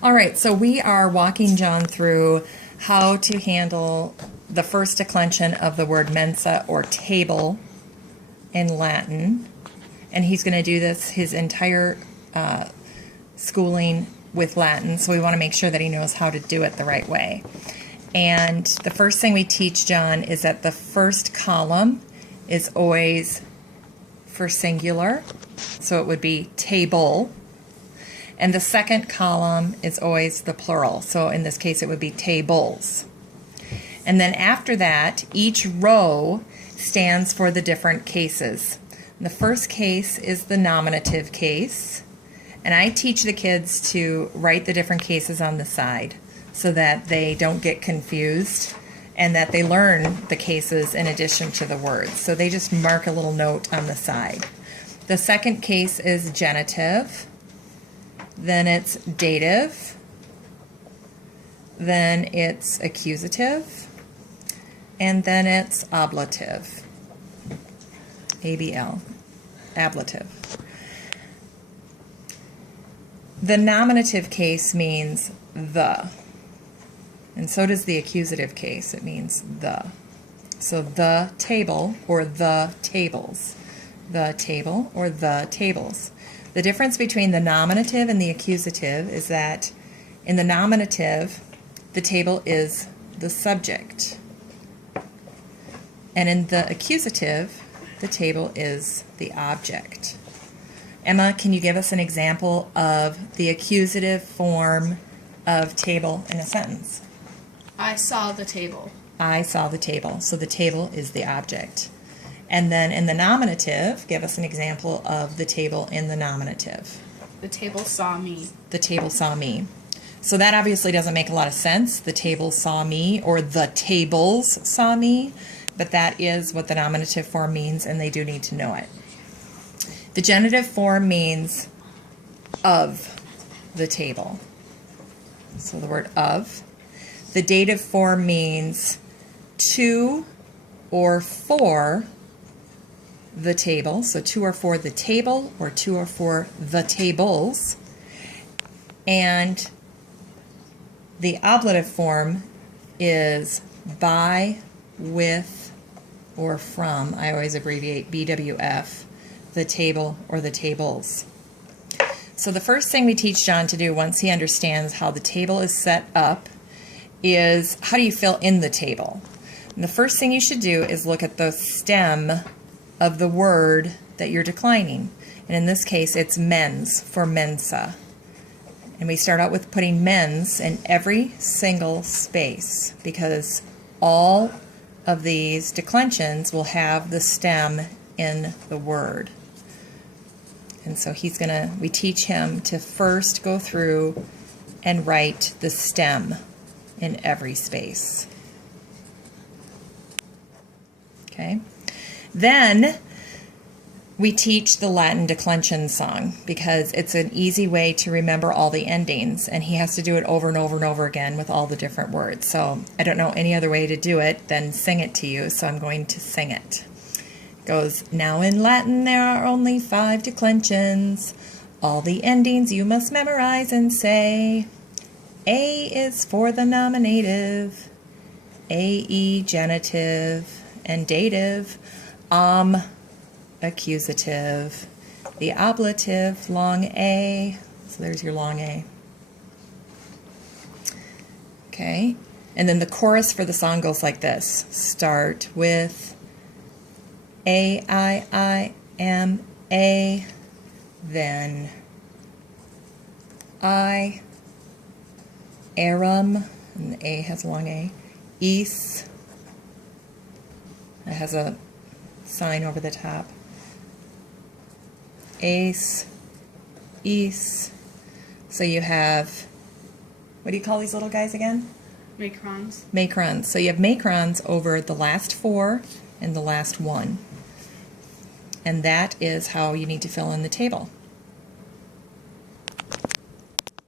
All right, so we are walking John through how to handle the first declension of the word mensa or table in Latin. And he's going to do this his entire schooling with Latin, so we want to make sure that he knows how to do it the right way. And the first thing we teach John is that the first column is always for singular, so it would be table. And the second column is always the plural, so in this case it would be tables. And then after that, each row stands for the different cases. The first case is the nominative case, and I teach the kids to write the different cases on the side so that they don't get confused and that they learn the cases in addition to the words. So they just mark a little note on the side. The second case is genitive, then it's dative, then it's accusative, and then it's ablative. ABL, ablative. The nominative case means the, and so does the accusative case. It means the. So the table or the tables. The table or the tables. The difference between the nominative and the accusative is that in the nominative, the table is the subject. And in the accusative, the table is the object. Emma, can you give us an example of the accusative form of table in a sentence? I saw the table. I saw the table. So the table is the object. And then in the nominative, give us an example of the table in the nominative. The table saw me. The table saw me. So that obviously doesn't make a lot of sense. The table saw me, or the tables saw me. But that is what the nominative form means, and they do need to know it. The genitive form means of the table. So the word of. The dative form means to or for the table. So to or for the table, or to or for the tables. And the ablative form is by, with, or from. I always abbreviate BWF. The table or the tables. So the first thing we teach John to do once he understands how the table is set up is how do you fill in the table? And the first thing you should do is look at the stem of the word that you're declining. And in this case, it's mens for mensa. And we start out with putting mens in every single space because all of these declensions will have the stem in the word. And so we teach him to first go through and write the stem in every space. Okay. Then we teach the Latin declension song because it's an easy way to remember all the endings, and he has to do it over and over and over again with all the different words. So I don't know any other way to do it than sing it to you, so I'm going to sing it. Goes, now in Latin there are only 5 declensions. All the endings you must memorize and say. A is for the nominative, AE genitive, and dative, accusative, the ablative, long A. So there's your long A. Okay, and then the chorus for the song goes like this. Start with A, I am A, then I, arum, and the A has a long A, is, it has a sign over the top, ace, is, so you have, what do you call these little guys again? Macrons. Macrons. So you have macrons over the last 4 and the last 1. And that is how you need to fill in the table.